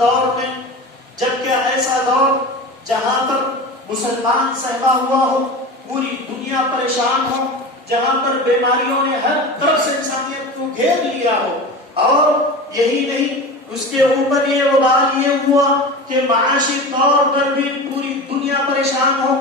دور میں، جبکہ ایسا دور جہاں پر مسلمان سہما ہوا ہو، پوری دنیا پریشان ہو، جہاں پر بیماریوں نے ہر طرف سے انسانیت کو گھیر لیا ہو، اور یہی نہیں اس کے اوپر یہ وبال یہ ہوا کہ معاشی طور پر بھی پوری دنیا پریشان ہو،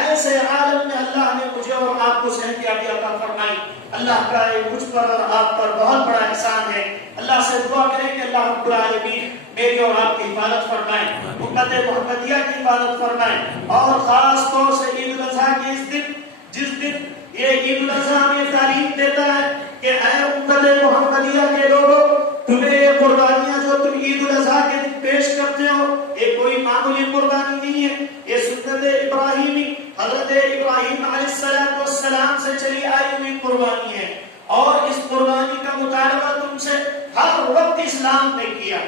ایسے عالم میں اللہ نے مجھے اور آپ کو صحت عطا فرمائی۔ اللہ کا مجھ پر اور آپ پر بہت بڑا احسان ہے۔ اللہ سے دعا کریں کہ اللہ رب العالمین میری اور آپ کی حفاظت فرمائے، امت محمدیہ کی حفاظت فرمائے، اور خاص طور سے عید الاضحیٰ کے اس دن، جس دن یہ عید الاضحیٰ میں تعلیم دیتا ہے کہ اے امت محمدیہ کے لوگوں، تمہیں یہ قربانیاں جو تم عید الاضحیٰ کے دن پیش کرتے ہو، یہ کوئی معمولی قربانی نہیں ہے، یہ سنت ابراہیمی حضرت ابراہیم علیہ السلام سے چلی آئی ہوئی قربانی ہے، اور اس قربانی کا مطالبہ تم سے ہر وقت اسلام نے کیا،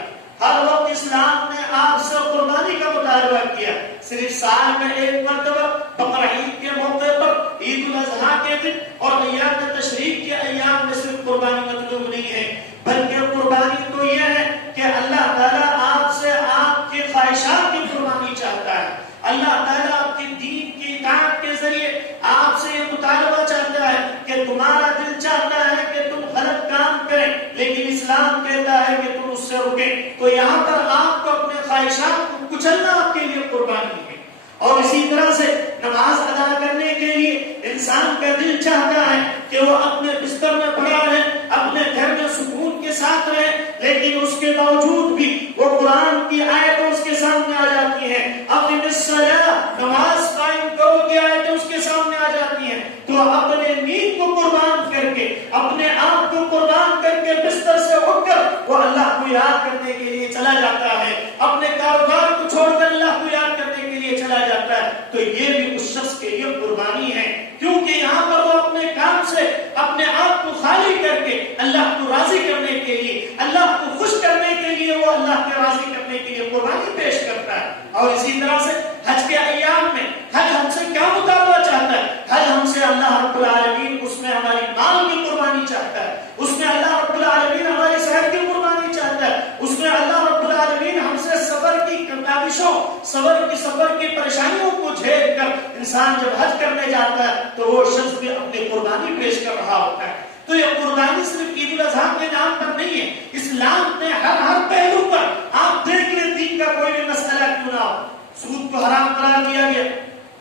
ہر وقت اسلام نے آپ سے قربانی کا مطالبہ کیا۔ صرف سال میں ایک مرتبہ بقر عید کے موقع پر، عید الاضحیٰ کے دن اور ایام تشریق کے ایام میں صرف قربانی مطلوب نہیں ہے، بلکہ قربانی تو یہ ہے کہ اللہ تعالیٰ آپ سے آپ کے خواہشات کی قربانی چاہتا ہے۔ اللہ تعالیٰ آپ کی دین کی اطاعت کے ذریعے آپ سے یہ مطالبہ چاہتا ہے کہ تمہارا دل چاہتا ہے کہ تم غلط کام کریں، لیکن اسلام کہتا ہے کہ تم اس سے رکیں، تو یہاں پر آپ کو اپنے خواہشات کو کچلنا آپ کے لیے قربانی ہے۔ اور اسی طرح سے نماز ادا کرنے کے لیے انسان کا دل چاہتا ہے کہ وہ اپنے بستر میں پڑا رہے، اپنے گھر میں سکون کے ساتھ رہے، لیکن اس کے باوجود بھی وہ قرآن کی آیتیں اس کے سامنے آ جاتی ہیں، اقم الصلاۃ، نماز قائم کرو کی آیتیں اس کے سامنے آ جاتی ہیں، تو اپنے نیند کو قربان کر کے، اپنے آپ کو قربان کر کے بستر سے اٹھ کر وہ اللہ کو یاد کرنے کے لیے چلا جاتا ہے، اپنے کاروبار کو چھوڑ کر اللہ کو یاد کرنے کے لیے چلا جاتا ہے، تو یہ بھی اس شخص کے لیے قربانی ہے، کیونکہ یہاں پر وہ اپنے کام سے اپنے آپ کو خالی کر کے اللہ کو راضی کرنے کے لیے، اللہ کو خوش کرنے کے لیے، وہ اللہ کے راضی کرنے کے لیے قربانی پیش کرتا ہے۔ اور اسی طرح سے حج کے ایام میں حج ہم سے کیا مطالبہ چاہتا ہے؟ حج ہم سے اللہ رب العالمین اس میں ہماری مال کی قربانی چاہتا ہے، اس میں اللہ رب العالمین ہماری صحت کی قربانی چاہتا ہے، اس میں اللہ رب العالمین ہم سے صبر کی کاوشوں، صبر کی پریشانیوں کو جھیل کر انسان جب حج کرنے جاتا ہے تو وہ شخص بھی اپنی قربانی پیش کر رہا ہوتا ہے۔ تو یہ قربانی صرف عید الاضحیٰ کے نام پر نہیں ہے، اسلام نے ہر پہلو پر، آپ دیکھ لیں دین کا کوئی بھی مسئلہ کیوں نہ ہو، سود کو حرام قرار دیا گیا۔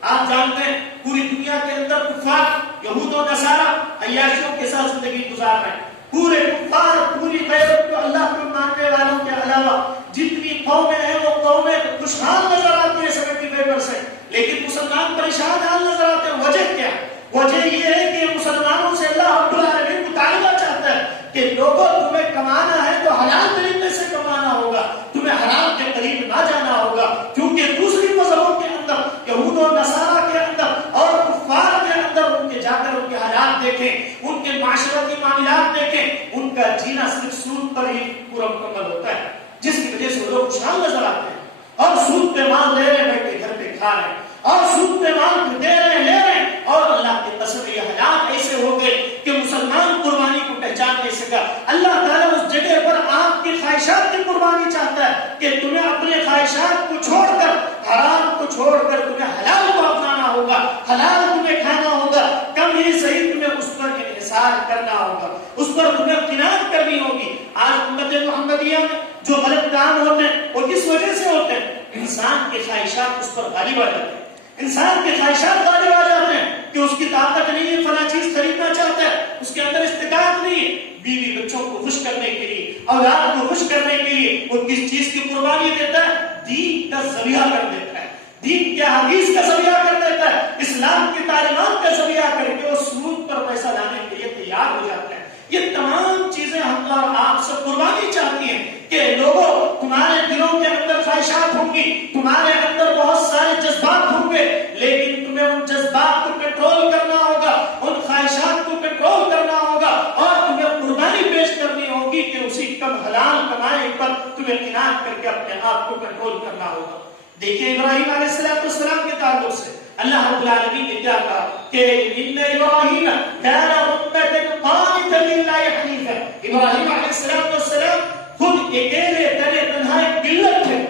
آپ جانتے ہیں پوری دنیا کے اندر کفار یہود و نصارہ عیاشیوں کے ساتھ زندگی گزار رہے ہیں، پورے کفار، پوری غیرت کو اللہ کو ماننے والوں کے علاوہ جتنی قومیں ہیں وہ قومیں خوشحال نظر آتی ہیں 75% سے، لیکن مسلمان پریشان حال نظر آتے ہیں۔ وجہ کیا؟ وجہ یہ ہے کہ مسلمانوں سے اللہ رب العالمین مطالبہ چاہتا ہے کہ لوگوں تمہیں کمانا ہے تو حلال طریقے سے کمانا ہوگا، تمہیں حرام کے قریب نہ جانا ہوگا، کیونکہ دوسری مذہبوں کے اندر، یہود و نصارہ کے اندر اور کفار کے اندر ان کے جا کر ان کے حالات دیکھیں، ان کے معاشرتی معاملات دیکھیں، ان کا جینا صرف سود پر ہی پورا مکمل ہوتا ہے، جس کی وجہ سے لوگ خوشحال نظر آتے ہیں، اور سود پہ مال لے رہے بیٹھے گھر پہ کھا رہے ہیں، اور سود پہ مال دے رہے لے رہے ہیں، اور اللہ کے قسم یہ حالات ایسے ہو گئے کہ مسلمان قربانی کو پہچان نہیں سکا۔ اللہ تعالیٰ اس جگہ پر آپ کی خواہشات کی قربانی چاہتا ہے کہ تمہیں اپنے خواہشات کو چھوڑ کر، حرام کو چھوڑ کر تمہیں حلال کو اپنانا ہوگا، حلال تمہیں کھانا ہوگا، کم ہی صحیح تمہیں اس پر انحصار کرنا ہوگا، اس پر تمہیں قناعت کرنی ہوگی۔ آج امت محمدیہ میں جو غلط کام ہوتے ہیں وہ کس وجہ سے ہوتے ہیں؟ انسان کے خواہشات اس پر غالب آ جاتے ہیں، انسان کے خواہشات غالب آ جاتے ہیں کہ اس کی طاقت نہیں ہے، فلاں چیز خریدنا چاہتا ہے، اس کے اندر استطاعت نہیں ہے، بیوی بچوں کو خوش کرنے کے لیے، اولاد کو خوش کرنے کے لیے وہ کس چیز کی قربانی دیتا ہے؟ دین کا ذبیحہ کر دیتا ہے، دین کے حدیث کا ذبیحہ کر دیتا ہے، اسلام کی تعلیمات کا ذبیحہ کر کے وہ سود پر پیسہ لانے کے لیے تیار ہو جاتا ہے۔ یہ تمام چیزیں ہم اور آپ سے قربانی چاہتی ہیں کہ لوگوں تمہارے دلوں کے اندر خواہشات ہوں گی، تمہارے اندر بہت سارے جذبات ہوں گے، لیکن تمہیں ان جذبات کو کنٹرول کرنا ہوگا، ان خواہشات کو کنٹرول کرنا ہوگا، اور تمہیں قربانی پیش کرنی ہوگی کہ اسی کم حلال کمائی پر تمہیں قناعت کر کے اپنے آپ کو کنٹرول کرنا ہوگا۔ دیکھیں ابراہیم علیہ السلام کے تعلق سے اللہ رب العالمین نے کیا کہا کہ ان ابراہیم کان امة قانتا للہ حنیفا، ابراہیم علیہ السلام خود اکیلے تنہا ایک ملت ہے،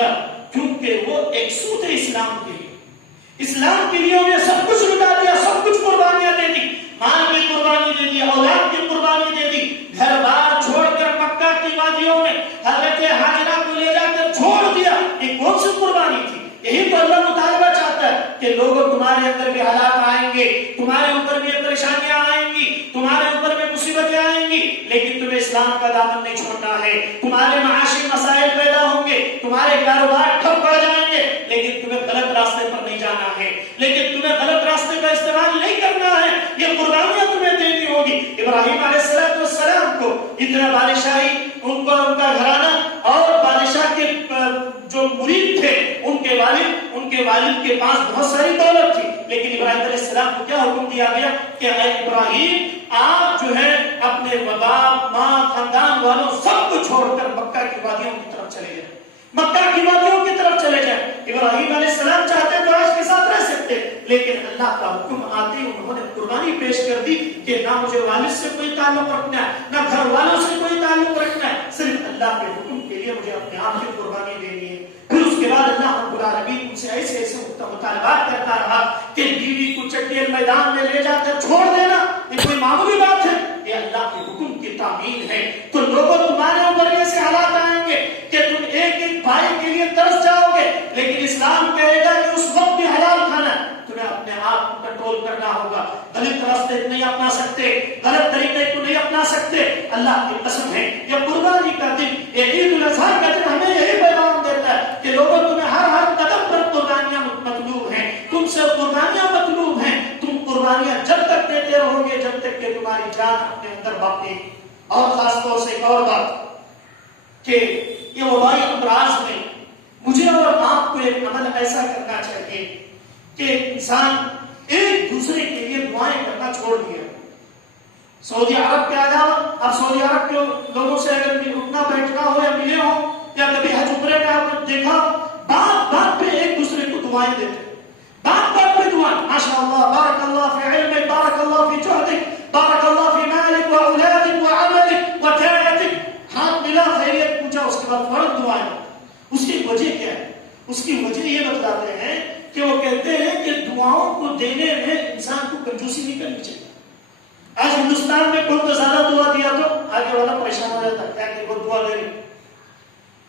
تھا، کیونکہ وہ ایک سو تھے اسلام کے لیے. اسلام کے لیے انہیں سب کچھ لٹا دیا، سب کچھ قربانیاں دے دی، مال کی قربانی دے دی، اولاد کی قربانی دے دی، گھر بار چھوڑ کر مکہ کی وادیوں میں حضرت حاجرہ کو لے جا کر چھوڑ دیا. یہ کون سی قربانی تھی؟ یہی تو اللہ مطالبہ چاہتا ہے کہ لوگوں تمہارے اندر بھی حالات آئیں گے، تمہارے اوپر بھی پریشانیاں آئیں گی، تمہارے اوپر بھی مصیبتیں آئیں گی، لیکن تمہیں اسلام کا دامن نہیں چھوڑنا ہے. تمہارے معاشی مسائل پیدا ہوں گے، تمہارے کاروبار ٹھپ پڑ جائیں گے، لیکن تمہیں غلط راستے پر نہیں جانا ہے، لیکن تمہیں غلط راستے کا استعمال نہیں کرنا ہے. یہ قربانیاں تمہیں دینی ہوگی. ابراہیم علیہ السلام کو اتنا بادشاہی، ان کو ان کا گھرانہ اور بادشاہ کے جو مرید تھے ان کے والد کے پاس بہت ساری دولت تھی، لیکن ابراہیم علیہ السلام کو کیا حکم دیا گیا کہ اے ابراہیم آپ جو ہے اپنے باپ ماں خاندان والوں سب کو چھوڑ کر مکہ کی وادیوں کی طرف چلے جائیں، مکہ کی وادیوں کی طرف چلے جائیں. ابراہیم علیہ السلام چاہتے تو آج کے ساتھ رہ سکتے، لیکن اللہ کا حکم آتے انہوں نے قربانی پیش کر دی کہ نہ مجھے والد سے کوئی تعلق رکھنا ہے، نہ گھر والوں سے کوئی تعلق رکھنا ہے، صرف اللہ کے حکم کے لیے مجھے اپنے آپ کی قربانی دینی ہے. پھر اس کے بعد اللہ رب العالمین ان سے ایسے ایسے مطالبات کرتا رہا کہ بیوی کو چٹیل میدان میں لے جا کر چھوڑ دینا یہ کوئی معمولی بات ہے، یہ اللہ کے حکم کی تعمیل ہے. تو لوگوں تمہارے اوپر ایسے حالات آئیں گے کہ تم ایک ایک بھائی کے لیے ترس جاؤ گے، لیکن اسلام کہے گا کہ اس وقت بھی حلال کھانا ہے. تمہیں اپنے آپ کو کنٹرول کرنا ہوگا، غلط راستے نہیں اپنا سکتے، غلط طریقے کو نہیں اپنا سکتے. اللہ کی قسم ہے یہ قربانی کا دن، یہ عید الاضحیٰ کا دن ہمیں یہی پیغام دیتا ہے کہ لوگوں تمہیں ہر قدم پر قربانیاں مطلوب ہیں، تم سے قربانیاں مطلوب ہیں. تم قربانیاں جب تک دیتے رہو گے جب تک کہ تمہاری جان اپنے اندر باقی. اور خاص طور سے ایک اور بات کہ یہ وبائی امراض میں مجھے اور آپ کو ایک عمل ایسا کرنا چاہیے کہ انسان ایک دوسرے کے لیے دعائیں کرنا چھوڑ دیا. سعودی عرب کے علاوہ آپ سعودی عرب کے لوگوں سے اگر اٹھنا بیٹھنا ہو یا ملے ہو یا کبھی حج عمرے میں آپ نے دیکھا، بات بات پہ ایک دوسرے کو دعائیں دیتے، بات بات پہ دعائیں. ماشاء اللہ، بارک اللہ فی علمک، بارک اللہ فی جہدک، بارک اللہ فی مالک و اولادک و عملک و تجارتک. ہاتھ ملا، خیریت پوچھا، اس کے بعد فوراً دعائیں. اس کی وجہ کیا ہے؟ اس کی وجہ یہ بتلاتے ہیں کہ وہ کہتے ہیں کہ دعاؤں کو دینے میں انسان کو کنجوسی نہیں کرنی چاہیے. آج ہندوستان میں کوئی تو زیادہ دعا دیا تو آگے والا پریشان ہو جاتا ہے کہ وہ دعا دے رہی،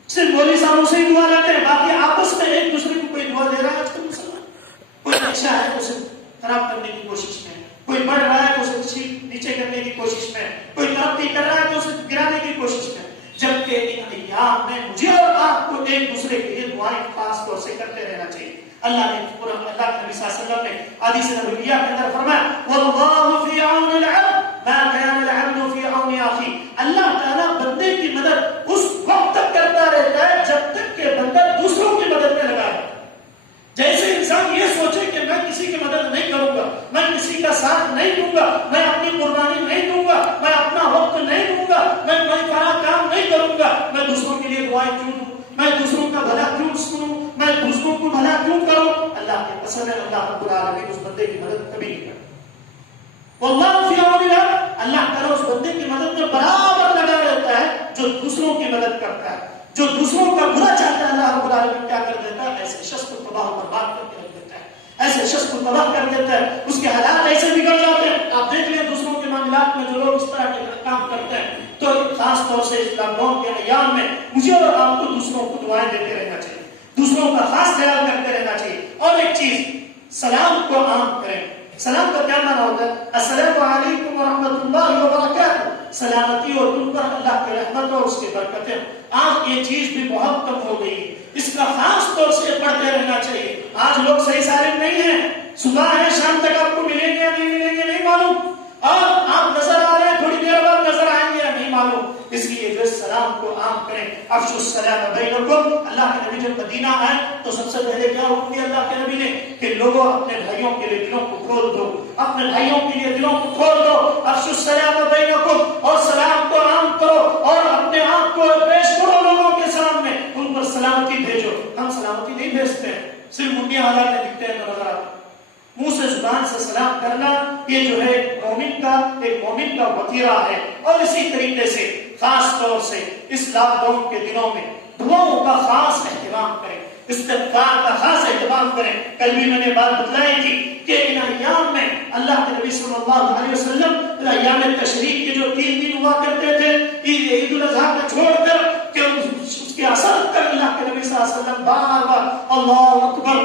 صرف مولوی صاحبوں سے ہی دعا لیتے ہیں، باقی آپس میں ایک دوسرے کو کوئی دعا دے رہا ہے. آج کل مسلمان کوئی اچھا ہے تو اسے خراب کرنے کی کوشش میں، کوئی بڑھ رہا ہے تو اسے نیچے کرنے کی کوشش میں، کوئی ترقی کر رہا ہے تو اسے گرانے کی کوشش میں. جبکہ ان ایام میں مجھے اور آپ کو ایک دوسرے کے لیے دعائیں خاص طور سے کرتے رہنا چاہیے. اللہ نے قرآن، اللہ کے نبی صلی اللہ علیہ وسلم نے حدیث نبویہ کے اندر فرمایا واللہ فی عون العبد ما کان العبد فی عون اخیہ. اللہ تعالیٰ بندے کی مدد اس وقت تک کرتا رہتا ہے جب تک کہ بندہ دوسروں کی مدد میں لگا ہے. جیسے انسان یہ سوچے کہ میں کسی کی مدد نہیں کروں گا، میں کسی کا ساتھ نہیں دوں گا، میں اپنی قربانی نہیں دوں گا، میں اپنا وقت نہیں دوں گا، میں کوئی فلاں کام نہیں کروں گا، میں دوسروں کے لیے دعائیں کیوں دوں، میں دوسروں کا بھلا کیوں سنوں، میں دوسروں کو بھلا کیوں کروں. اللہ کے قسم ہے اللہ رب العالمین اس بندے کی مدد کبھی نہیں کرتا. واللہ فی عون العبد، اللہ تعالیٰ اس بندے کی مدد میں برابر لگا رہتا ہے جو دوسروں کی مدد کرتا ہے. جو دوسروں کا برا چاہتا ہے اللہ رب العالمین کیا کر دیتا ہے؟ ایسے شخص کو تباہ و برباد کر کے رکھ دیتا ہے، ایسے شخص کو تباہ کر دیتا ہے، اس کے حالات ایسے بگڑ جاتے ہیں. آپ دیکھ لیں دوسروں کے معاملات میں جو لوگ اس طرح کے کام کرتے ہیں. تو خاص طور سے اس لاک ڈاؤن کے ایام میں مجھے اور آپ کو دوسروں کو دعائیں دیتے رہنا چاہیے، دوسروں کا خاص خیال کرتے رہنا چاہیے. اور ایک چیز، سلام کو عام کریں. سلام کا کیا معنی ہوتا ہے؟ السلام علیکم ورحمۃ اللہ وبرکاتہ. سلامتی اور تم پر اللہ کی رحمت اور اس کی برکتیں. آج یہ چیز بھی بہت کم ہو گئی ہے، اس کا خاص طور سے پڑھتے رہنا چاہیے. آج لوگ صحیح سالم نہیں ہیں، صبح ہے شام تک آپ کو ملیں گے یا نہیں ملیں گے نہیں معلوم، اور آپ نظر آ رہے ہیں تھوڑی دیر بعد نظر آئیں گے یا نہیں معلوم. اس لیے جو سلام کو عام کریں. افشوا السلام بینکم. اللہ کے نبی جب مدینہ آئے تو سب سے پہلے کیا حکم دیا اللہ کے نبی نے کہ لوگوں اپنے بھائیوں کے لیے دلوں کو کھول دو، اپنے بھائیوں کے لیے دلوں کو کھول دو. افشوا السلام بینکم، اور سلام کو عام کرو اور اپنے آپ کو پیش کرو لوگوں کے سامنے، ان پر سلامتی بھیجو. ہم سلامتی نہیں بھیجتے ہیں، صرف منڈیاں حالات میں دکھتے ہیں تو نظر آتے. منہ سے زبان سے سلام کرنا یہ جو ہے ایک مومن کا وطیرہ ہے. اور اسی طریقے سے خاص طور سے اس لاک ڈاؤن کے دنوں میں دعاؤں کا خاص اہتمام کریں، استغفار کا خاص اہتمام کریں۔ کل بھی میں نے بات بتلائی تھی کہ ان ایام میں اللہ کے نبی صلی اللہ علیہ وسلم ایام تشریق کے جو 3 دن ہوا کرتے تھے، عید الاضحیٰ کو چھوڑ کر کہ اس کے اثر تک اللہ کے نبی صلی اللہ علیہ وسلم بار بار اللہ اکبر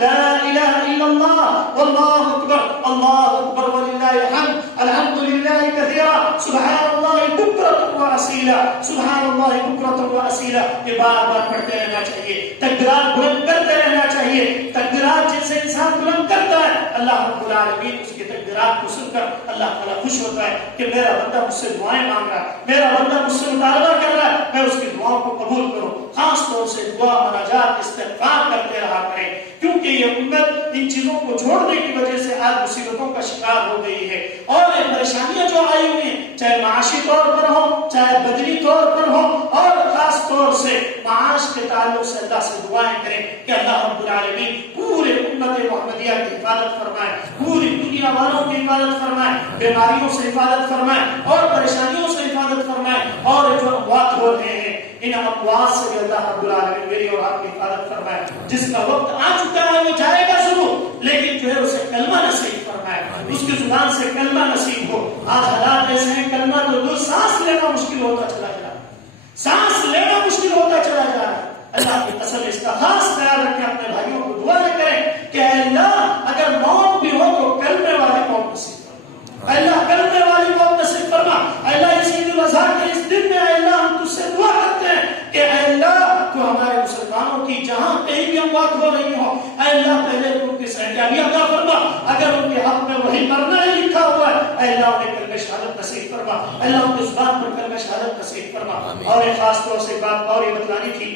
لا الہ الا اللہ واللہ اکبر وللہ الحمد الحمدللہ کثیرا سبحان اللہ بکرۃ واصیلا سبحان اللہ بکرۃ واصیلا، یہ بار بار پڑھتے رہنا چاہیے، تکبیرات بلند کرتے رہنا چاہیے۔ تکبیرات جن سے انسان بلند کرتا ہے اللہ رب العالمین اس کے تکبیرات کو سن کر اللہ تعالیٰ خوش ہوتا ہے کہ میرا بندہ مجھ سے دعائیں مانگ رہا ہے، میرا بندہ مجھ سے مطالبہ کر رہا ہے، میں اس کی دعاؤں کو قبول کروں۔ خاص طور سے دعا مناجات استغفار کرتے رہا کریں، کیونکہ یہ امت ان چیزوں کو چھوڑنے کی وجہ سے آج مصیبتوں کا شکار ہو گئی ہے، اور یہ پریشانیاں جو آئی ہوئی ہیں چاہے معاشی طور پر ہو چاہے بدنی طور پر ہو، اور خاص طور سے معاش کے تعلق سے اللہ سے دعائیں کریں کہ اللہ رب العالمین پورے امت محمدیہ کی حفاظت فرمائے، پوری دنیا والوں کی حفاظت فرمائے، بیماریوں سے حفاظت فرمائے اور پریشانیوں سے حفاظت فرمائے، اور جو اموات ہو رہے ہیں ان اموات سے بھی اللہ رب العالمین میری اور آپ کی حفاظت فرمائے۔ جس کا وقت آ چکا ہے وہ جائے گا ضرور، لیکن جو ہے اسے کلمہ نصیب فرمائے، اس کی زبان سے کلمہ نصیب ہو۔ آج حالات ایسے ہیں کلمہ تو سانس لینا مشکل ہوتا چلا جا رہا ہے، سانس لینا مشکل ہوتا چلا جا رہا ہے۔ اللہ کی قسم اس کا خاص خیال رکھیں، اپنے بھائیوں کو دعا کریں کہ اے اللہ اگر موت بھی ہو تو کلمے والی موت نصیب فرما، اے اللہ کلمے والی موت نصیب فرما۔ اے اللہ اس عید الاضحیٰ کے اس دن میں اے اللہ ہم تجھ سے دعا کرتے ہیں کہ اے اللہ تو ہمارے مسلمانوں کی جہاں کہیں بھی اموات ہو رہی ہو، اے اللہ پہلے تو ان کی صحتیابی عطا فرما، اگر ان کے حق میں وہی مرنا ہے لکھا ہوا ہے اے اللہ انہیں کلمہ شہادت نصیب فرما، اے اللہ ان کی زبان پر کلمہ شہادت نصیب فرما۔ اور ایک خاص طور سے بات اور یہ بتلانی تھی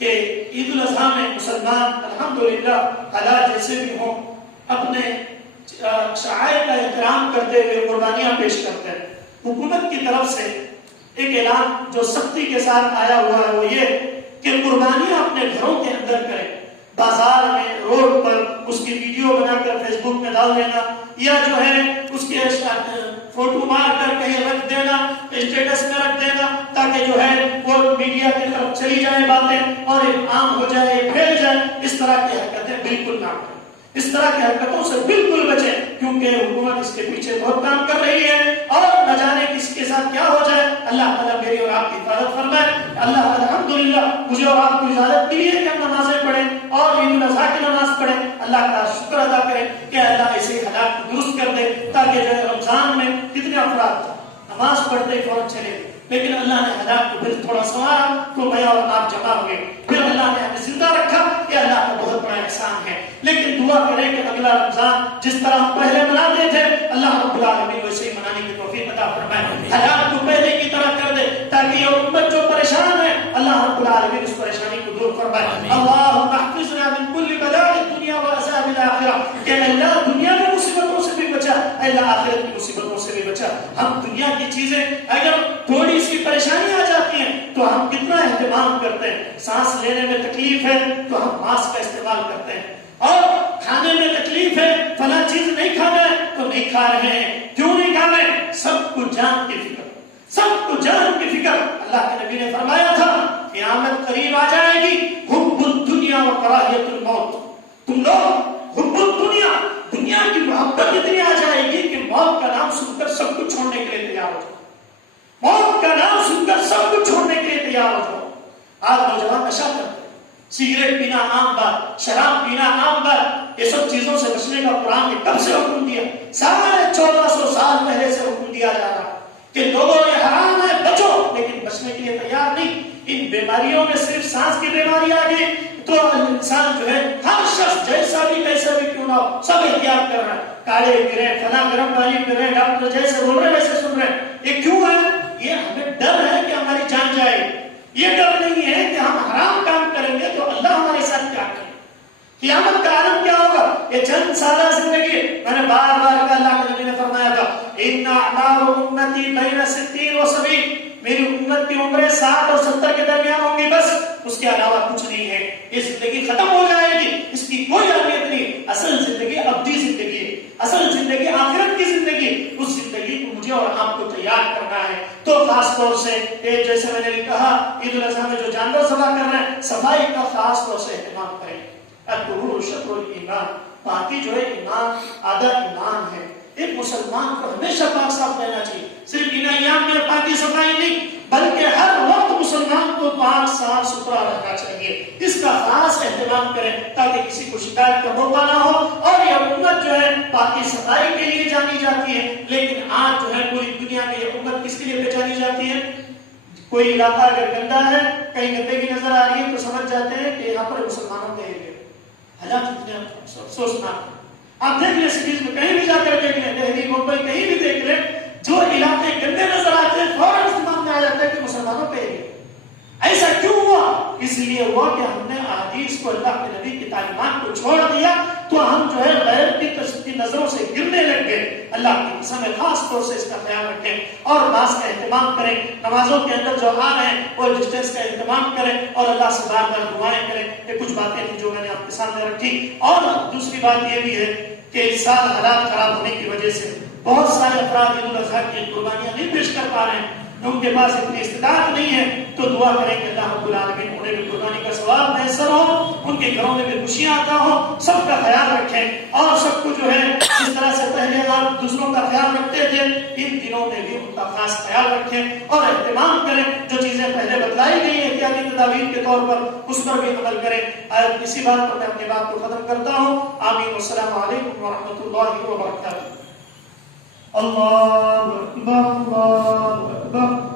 کہ عید الاضحیٰ میں مسلمان الحمدللہ حالات جیسے بھی ہوں اپنے شعائر کا احترام کرتے ہوئے قربانیاں پیش کرتے ہیں۔ حکومت کی طرف سے ایک اعلان جو سختی کے ساتھ آیا ہوا ہے وہ یہ کہ قربانیاں اپنے گھروں کے اندر کریں، بازار میں روڈ پر اس کی ویڈیو بنا کر فیس بک میں ڈال دینا یا جو ہے اس کے فوٹو مار کر کہیں رکھ دینا، اسٹیٹس میں رکھ دینا تاکہ جو ہے وہ میڈیا کی طرف چلی جائیں باتیں اور ایک عام ہو جائے، پھیل جائے، اس طرح کی حرکتیں بالکل نہ کریں، اس طرح کی حرکتوں سے بالکل بچیں، کیونکہ حکومت اس کے پیچھے بہت کام کر رہی ہے اور نہ جانے کس کے ساتھ کیا ہو جائے۔ اللہ تعالیٰ میری اور آپ کی حفاظت فرمائے۔ اللہ الحمدللہ مجھے اور آپ کو اجازت ملی ہے کہ ہم نمازیں پڑھیں اور عید الاضحیٰ کی نماز پڑھیں، اللہ کا شکر ادا کریں کہ اللہ ایسے حالات کو درست کر دے تاکہ جو ہے رمضان میں کتنے افراد نماز پڑھتے فوراً چلے، لیکن اللہ نے حالات کو پھر تھوڑا سنوارا تو میں اور آپ جمع ہوئے، پھر اللہ نے ہمیں زندہ رکھا، یہ اللہ کا بہت بڑا احسان ہے۔ لیکن دعا کریں کہ اگلا رمضان جس طرح ہم پہلے مناتے تھے اللہ رب العالمین ویسے ہی منانے کی توفیق عطا فرمائے، حالات کو پہلے کی طرح کر دے تاکہ یہ امت جو پریشان ہے اللہ رب العالمین اس پریشانی کو دور فرمائے۔ اللہم احفظنا من کل بلاء الدنیا وعذاب الآخرہ، کہ اللہ دنیا میں مصیبتوں سے بھی بچا، اللہ آخرت کی مصیبتوں سے بھی بچا۔ ہم دنیا کی چیزیں اگر تھوڑی سی پریشانی آ جاتی ہیں تو ہم کتنا اہتمام کرتے ہیں، سانس لینے میں تکلیف ہے تو ہم ماسک کا استعمال کرتے ہیں، اور کھانے میں تکلیف ہے فلاں چیز نہیں کھانا ہے تو نہیں کھا رہے ہیں، کیوں نہیں کھا رہے ہیں؟ سب کو جان کی فکر، سب کو جان کی فکر۔ اللہ کے نبی نے فرمایا تھا قیامت قریب آ جائے گی، حب الدنیا و کراہیت الموت، تم لوگ حب الدنیا، دنیا کی محبت اتنی آ جائے گی کہ موت کا نام سن کر سب کچھ چھوڑنے کے لیے تیار ہو جاؤ، موت کا نام سن کر سب کچھ چھوڑنے کے لیے تیار ہو جاؤ۔ آج نوجوان نشہ کرتے ہیں، سگریٹ پینا عام بات، شراب پینا عام بات، یہ سب چیزوں سے بچنے کا قرآن نے کب سے حکم دیا؟ سارے 1400 سال پہلے سے حکم دیا جا رہا کہ لوگوں یہ حرام ہے بچو، لیکن بچنے کے لیے تیار نہیں۔ ان بیماریوں میں صرف سانس کی بیماری آ گئی تو انسان جو ہے ہر شخص جیسا بھی کیسا بھی کیوں نہ ہو سب احتیاط کر رہا ہے، کاڑے پی رہے ہیں، فلاں گرم پانی پی رہے ہیں، ڈاکٹر جیسے بول رہے ہیں ویسے سن رہے ہیں۔ یہ کیوں ہے؟ یہ ہمیں ڈر ہے کہ ہماری جان جائے، یہ ڈر نہیں ہے کہ ہم حرام کام کریں گے تو اللہ ہمارے ساتھ کیا کرے، قیامت کا عالم کیا ہوگا۔ یہ چند سالہ زندگی، میں نے بار بار کہا، اللہ کے نبی نے فرمایا تھا ان اعمار امتی بین 60 و 70، میری امت کی عمریں 60 اور 70 کے درمیان ہوں گی، بس اس کے علاوہ کچھ نہیں ہے۔ یہ زندگی ختم ہو جائے گی، اس کی کوئی اہمیت نہیں۔ اصل زندگی ابدی زندگی ہے، اصل زندگی آخرت کی زندگی، اس زندگی کو مجھے اور آپ کو تیار کرنا ہے۔ تو خاص طور سے جیسے میں نے کہا عید الاضحیٰ میں جو جانور ذبح کر رہے ہیں، صفائی کا خاص طور سے اہتمام کریں۔ الطہور شطر الایمان، پاکی جو ہے ایمان آدھا ایمان ہے۔ ایک مسلمان کو ہمیشہ پاک صاف رہنا چاہیے، صرف ان ایام میں پاکی صفائی نہیں بلکہ ہر وقت مسلمان کو پاک صاف ستھرا رہنا چاہیے۔ اس کا خاص اہتمام کریں تاکہ کسی کو شکایت کا موقع نہ ہو۔ اور یہ امت جو ہے پاکی صفائی کے لیے جانی جاتی ہے، لیکن آج جو ہے پوری دنیا میں یہ امت کس کے لیے پہچانی جاتی ہے؟ کوئی علاقہ اگر گندا ہے، کہیں گندگی نظر آ رہی ہے تو سمجھ جاتے ہیں کہ یہاں پر مسلمانوں کے ایریا، حالات اتنے افسوسناک۔ آپ دیکھ لیں سٹیز میں کہیں بھی جا کر دیکھ لیں، دہلی ممبئی کہیں بھی دیکھ لیں، جو علاقے گندے نظر آتے ہیں فوراً اس دماغ میں آ جاتا ہے کہ مسلمانوں پہ ہے۔ ایسا کیوں ہوا؟ اس لیے ہوا کہ ہم نے احادیث کو، اللہ کے نبی کی تعلیمات کو چھوڑ دیا تو ہم جو ہے غیر کی نظروں سے گرنے لگ گئے۔ اللہ کی قسم ہے خاص طور سے اس کا خیال رکھیں اور نماز کا اہتمام کریں۔ نمازوں کے اندر جو آ رہے ہیں وہ ڈسٹینس کا اہتمام کریں اور اللہ سے بار بار دعائیں کریں۔ یہ کچھ باتیں تھیں جو میں نے آپ کے سامنے رکھی۔ اور دوسری بات یہ بھی ہے کہ اس سال حالات خراب ہونے کی وجہ سے بہت سارے افراد عید الاضحیٰ کی قربانیاں نہیں پیش کر پا رہے ہیں، ان کے پاس اتنی استطاعت نہیں ہے، تو دعا کریں کہ اللہ رب العالمین انہیں بھی قربانی کا ثواب میسر ہو، ان کے گھروں میں بھی خوشیاں عطا ہو۔ سب کا خیال رکھیں اور سب کو جو ہے جس طرح سے پہلے آپ دوسروں کا خیال رکھتے تھے، ان دنوں میں بھی ان کا خاص خیال رکھیں اور اہتمام کریں۔ جو چیزیں پہلے بتلائی گئی ہیں احتیاطی تدابیر کے طور پر، اس پر بھی عمل کریں۔ اسی بات پر میں اپنی بات کو ختم کرتا ہوں۔ آمین۔ والسلام علیکم ورحمۃ اللہ وبرکاتہ۔ اللہ اکبر، اللہ اکبر۔